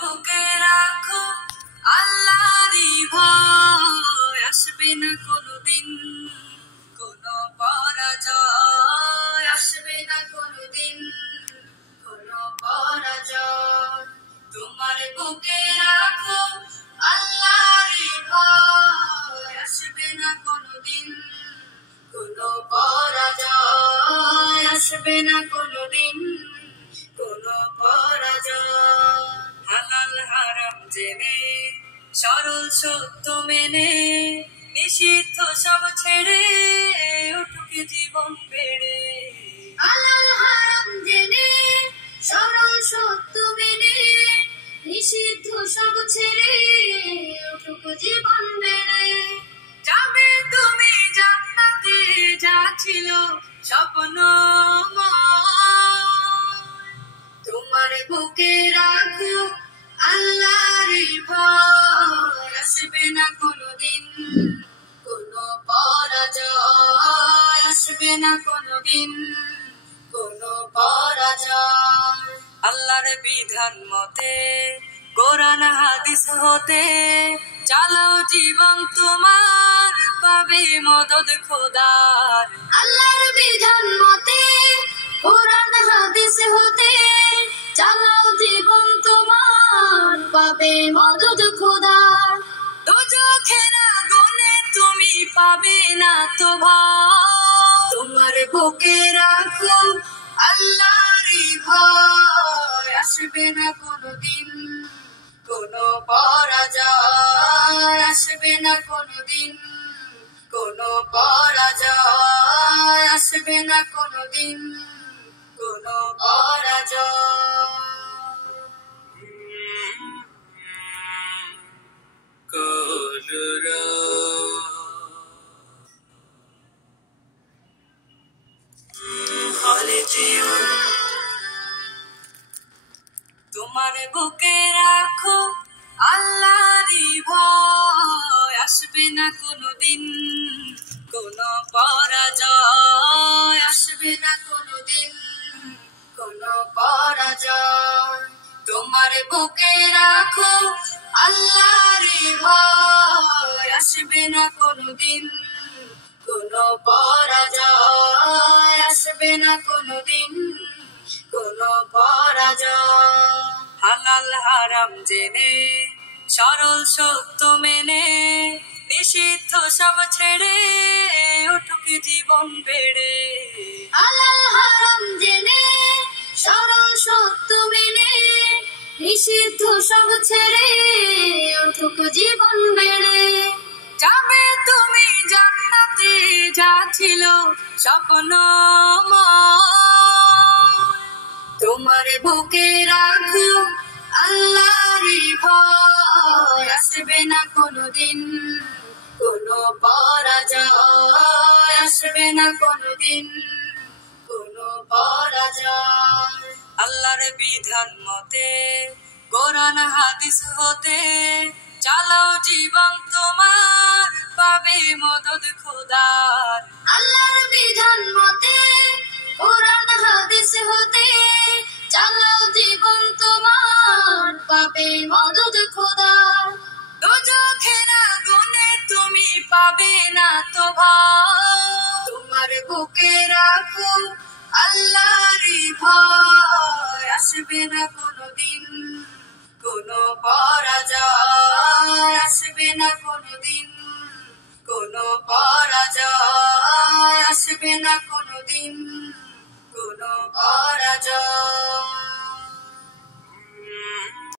বুকে রাখো আল্লাহরই ভয়, আসবে না কোনোদিন কোনো পরাজয়, আসবে না কোনোদিন কোনো পরাজয়। তোমার বুকে রাখো আল্লাহরই ভয়, আসবে না কোনোদিন কোনো পরাজয়, আসবে না কোনোদিন কোনো পরাজয়। হালাল হারাম জেনে সরল সত্য মেনে নিষিদ্ধ সব ছেড়ে উঠুক জীবন বেড়ে। হালাল হারাম জেনে সরল সত্য মেনে নিষিদ্ধ সব ছেড়ে উঠুক জীবন বেড়ে। যাবে তুমি জান্নাতে, যা ছিল স্বপ্ন তোমার বুকে রাখো আল্লাহরই ভয়, আসবে না কোনোদিন কোনো পরাজয়, আসবে না কোনোদিন কোনো পরাজয়। আল্লাহর বিধান মতে কোরআন হাদিস হতে চালাও জীবন তোমার, পাবে মদদ খোদার। আল্লাহর বিধান মতে কোরআন হাদিস হতে চালাও জীবন তোমার, পাবে মদদ খোদার। দোজখের আগুনে তুমি পাবে না তো ভয়, তোমার বুকে রাখো আল্লাহরই ভয়, আসবে না কোনোদিন কোনো পরাজয়, আসবে না কোনোদিন কোনো পরাজয়, আসবে না কোনোদিন কোনো পরাজয়। তোমার বুকে রাখো আল্লাহরই ভয়, আসবে না কোনোদিন কোনো পরাজয়, আসবে না কোনোদিন কোনো পরাজয়। তোমার বুকে রাখো আল্লাহরই ভয়, আসবে না কোনোদিন কোনো পরাজয়, আসবে না কোনোদিন কোনো পরাজয়। হালাল হারাম জেনে সরল সত্য মেনে নিষিদ্ধ সব ছেড়ে উঠুক জীবন বেড়ে। হালাল হারাম জেনে সরল সত্য মেনে নিষিদ্ধ সব ছেড়ে উঠুক জীবন বেড়ে। যাবে তুমি জান্নাতে, যা ছিল স্বপ্ন তোমার বুকে রাখো আল্লাহরই ভয়, আসবে না কোনোদিন কোনো পরাজয়, আসবে না কোনোদিন কোনো পরাজয়। আল্লাহর বিধান মতে কোরআন হাদিস হতে চালাও জীবন তোমার, পাবে মদদ খোদার। আল্লাহর বিধান মতে কোরআন হাদিস হতে চালাও জীবন তোমার, পাবে মদদ খোদার। দোজখের আগুনে তুমি পাবে না তো ভয়, তোমার বুকে রাখো আল্লাহরই ভয়, আসবে না কোনোদিন কোনো পরাজয়, আসবে না কোনোদিন কোনো পরাজয়, আসবে না কোনোদিন কোনো পরাজয়।